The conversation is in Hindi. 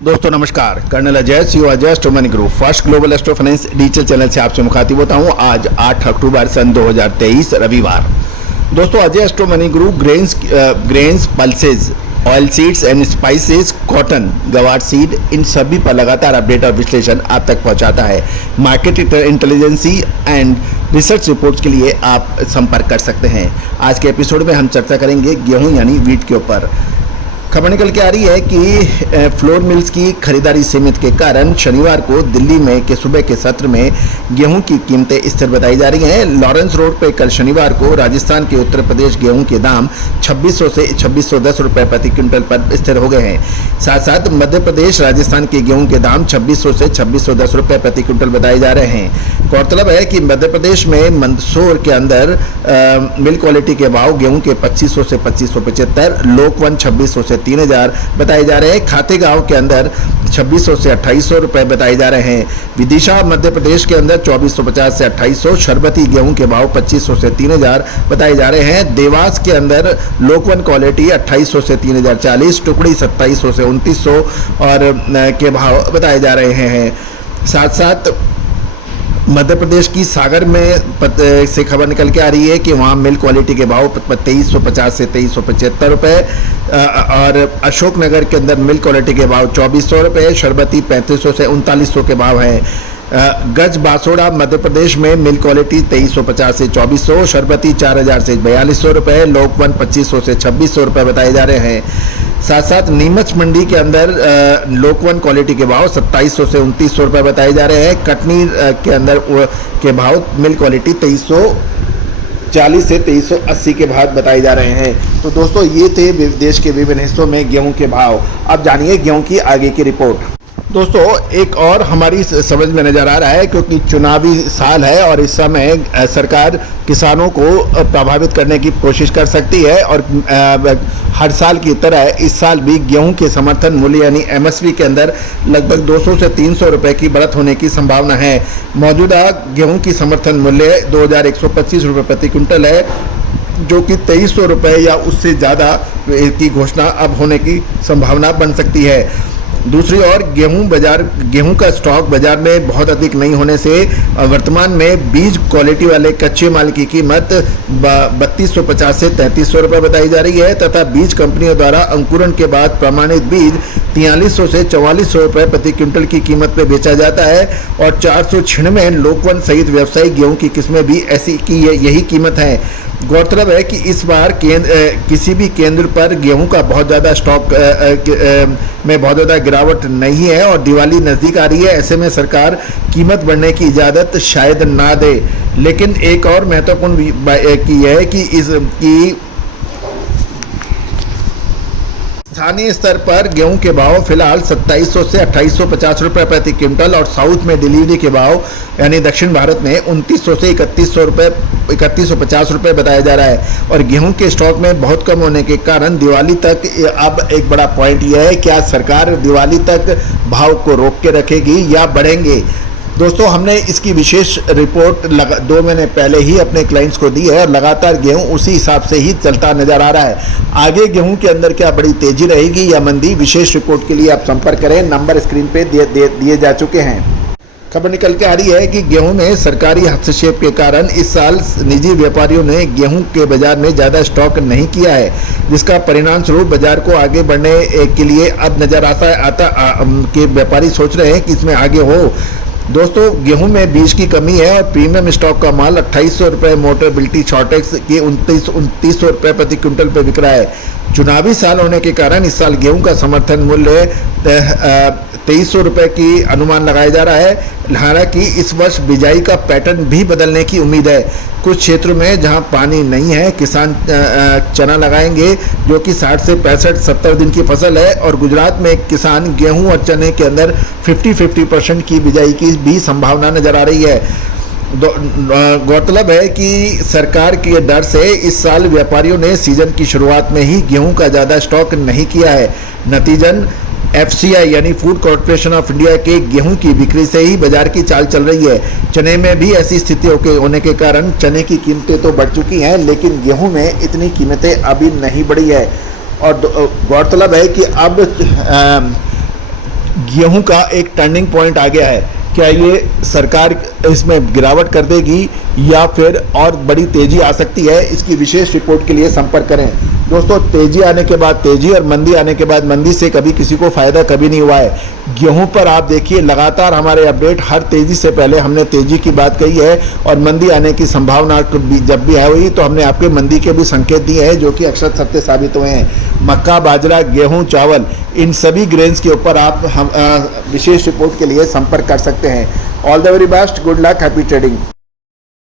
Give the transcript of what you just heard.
दोस्तों नमस्कार, colonel Ajay CO Ajay astro money group first global astro finance digital channel से आपसे मुखातिब होता हूं। आज 8 अक्टूबर सन 2023 रविवार। दोस्तों Ajay astro money group grains pulses, oil seeds and spices, cotton, गवार सीड, इन सभी पर लगातार अपडेट और विश्लेषण आप तक पहुंचाता है। Market intelligence and research reports के लिए आप संपर्क कर सकते हैं। आज के एपिसोड में हम चर्चा करेंगे गेहूं यानी वीट के ऊपर। खबर निकल के आ रही है कि फ्लोर मिल्स की खरीदारी सीमित के कारण शनिवार को दिल्ली में के सुबह के सत्र में गेहूं की कीमतें स्थिर बताई जा रही हैं। लॉरेंस रोड पर कल शनिवार को राजस्थान के उत्तर प्रदेश गेहूं के दाम 2600 से 2610 रुपये प्रति क्विंटल पर स्थिर हो गए हैं। साथ साथ मध्य प्रदेश राजस्थान के गेहूं के दाम 2600 से 2610 रुपये प्रति क्विंटल बताए जा रहे हैं। गौरतलब है कि मध्य प्रदेश में मंदसौर के अंदर मिल क्वालिटी के भाव गेहूं के 2500 से 2575, लोकवन 2600 से 3000 बताए जा रहे हैं। खातेगांव के अंदर 2600 से 2800 रुपए बताए जा रहे हैं। विदिशा मध्य प्रदेश के अंदर 2450 से 2800, शरबती गेहूं के भाव 2500 से 3000 बताए जा रहे हैं। देवास के अंदर लोकवन क्वालिटी 2800 से 3040, टुकड़ी 2700 से 2900 और के भाव बताए जा रहे हैं। साथ साथ मध्य प्रदेश की सागर में से खबर निकल के आ रही है कि वहाँ मिल क्वालिटी के भाव 2350 से 2375 रुपये और अशोकनगर के अंदर मिल क्वालिटी के भाव 2400 रुपये, शरबती 3500 से 3900 के भाव हैं। गज बासोड़ा मध्य प्रदेश में मिल क्वालिटी 2350 से 2400, शरबती 4000 से 4200 रुपये, लोकवन 2500 से 2600 रुपये बताए जा रहे हैं। साथ साथ नीमच मंडी के अंदर लोकवन क्वालिटी के भाव 2700 से 2900 रुपये बताए जा रहे हैं। कटनी के अंदर के भाव मिल क्वालिटी 2340 से 2380 के भाव बताए जा रहे हैं। तो दोस्तों ये थे देश के विभिन्न हिस्सों में गेहूं के भाव। अब जानिए गेहूं की आगे की रिपोर्ट। दोस्तों एक और हमारी समझ में नज़र आ रहा है, क्योंकि चुनावी साल है और इस समय सरकार किसानों को प्रभावित करने की कोशिश कर सकती है और हर साल की तरह इस साल भी गेहूं के समर्थन मूल्य यानी एमएसपी के अंदर लगभग 200 से 300 रुपए की बढ़त होने की संभावना है। मौजूदा गेहूं की समर्थन मूल्य 2125 रुपये प्रति क्विंटल है, जो कि 2300 रुपये या उससे ज़्यादा की घोषणा अब होने की संभावना बन सकती है। दूसरी ओर गेहूं का स्टॉक बाजार में बहुत अधिक नहीं होने से वर्तमान में बीज क्वालिटी वाले कच्चे माल की कीमत 3250 से 3300 रुपये बताई जा रही है तथा बीज कंपनियों द्वारा अंकुरण के बाद प्रमाणित बीज 4300 से 4400 रुपये प्रति क्विंटल की कीमत पर बेचा जाता है और 496 लोकवन सहित व्यावसायिक गेहूं की किस्में भी ऐसी की यही कीमत है। गौरतलब है कि इस बार किसी भी केंद्र पर गेहूं का बहुत ज़्यादा स्टॉक में बहुत ज़्यादा गिरावट नहीं है और दिवाली नज़दीक आ रही है। ऐसे में सरकार कीमत बढ़ने की इजाज़त शायद ना दे। लेकिन एक और महत्वपूर्ण की है कि स्थानीय स्तर पर गेहूं के भाव फिलहाल 2700 से 2850 रुपये प्रति क्विंटल और साउथ में डिलीवरी के भाव यानी दक्षिण भारत में 2900 से 3150 रुपये बताया जा रहा है। और गेहूं के स्टॉक में बहुत कम होने के कारण दिवाली तक अब एक बड़ा पॉइंट यह है, क्या सरकार दिवाली तक भाव को रोक के रखेगी या बढ़ेंगे। दोस्तों हमने इसकी विशेष रिपोर्ट 2 महीने पहले ही अपने क्लाइंट्स को दी है और लगातार गेहूं उसी हिसाब से ही चलता नजर आ रहा है। आगे गेहूं के अंदर क्या बड़ी तेजी रहेगी या मंदी, विशेष रिपोर्ट के लिए आप संपर्क करें, नंबर स्क्रीन पे दिए जा चुके हैं। खबर निकल के आ रही है कि गेहूं में सरकारी हस्तक्षेप के कारण इस साल निजी व्यापारियों ने गेहूं के बाजार में ज़्यादा स्टॉक नहीं किया है, जिसका परिणाम स्वरूप बाजार को आगे बढ़ने के लिए अब नज़र आता कि व्यापारी सोच रहे हैं कि इसमें आगे हो। दोस्तों गेहूं में बीज की कमी है और प्रीमियम स्टॉक का माल 2800 रुपये मोटरबिलिटी शॉर्टेज के 2900 रुपये प्रति क्विंटल पर बिक रहा है। चुनावी साल होने के कारण इस साल गेहूं का समर्थन मूल्य 2300 रुपये की अनुमान लगाया जा रहा है। हालांकि इस वर्ष बिजाई का पैटर्न भी बदलने की उम्मीद है। कुछ क्षेत्रों में जहां पानी नहीं है किसान चना लगाएंगे, जो कि 60 से 65-70 दिन की फसल है और गुजरात में किसान गेहूं और चने के अंदर 50% की बिजाई की भी संभावना नजर आ रही है। गौरतलब है कि सरकार के डर से इस साल व्यापारियों ने सीजन की शुरुआत में ही गेहूं का ज़्यादा स्टॉक नहीं किया है। नतीजन FCI यानी फूड कॉर्पोरेशन ऑफ इंडिया के गेहूं की बिक्री से ही बाजार की चाल चल रही है। चने में भी ऐसी स्थिति होने के कारण चने की कीमतें तो बढ़ चुकी हैं, लेकिन गेहूं में इतनी कीमतें अभी नहीं बढ़ी है। और गौरतलब है कि अब गेहूं का एक टर्निंग पॉइंट आ गया है। क्या ये सरकार इसमें गिरावट कर देगी या फिर और बड़ी तेजी आ सकती है? इसकी विशेष रिपोर्ट के लिए संपर्क करें। दोस्तों, तेजी आने के बाद तेजी और मंदी आने के बाद मंदी से कभी किसी को फायदा कभी नहीं हुआ है। गेहूं पर आप देखिए लगातार हमारे अपडेट, हर तेजी से पहले हमने तेजी की बात कही है और मंदी आने की संभावना जब भी है हुई तो हमने आपके मंदी के भी संकेत दिए हैं जो कि अक्षर सत्य साबित हुए हैं। मक्का, बाजरा, गेहूं, चावल, इन सभी ग्रेन्स के ऊपर आप हम विशेष रिपोर्ट के लिए संपर्क कर सकते हैं। All the very best, good luck, happy trading.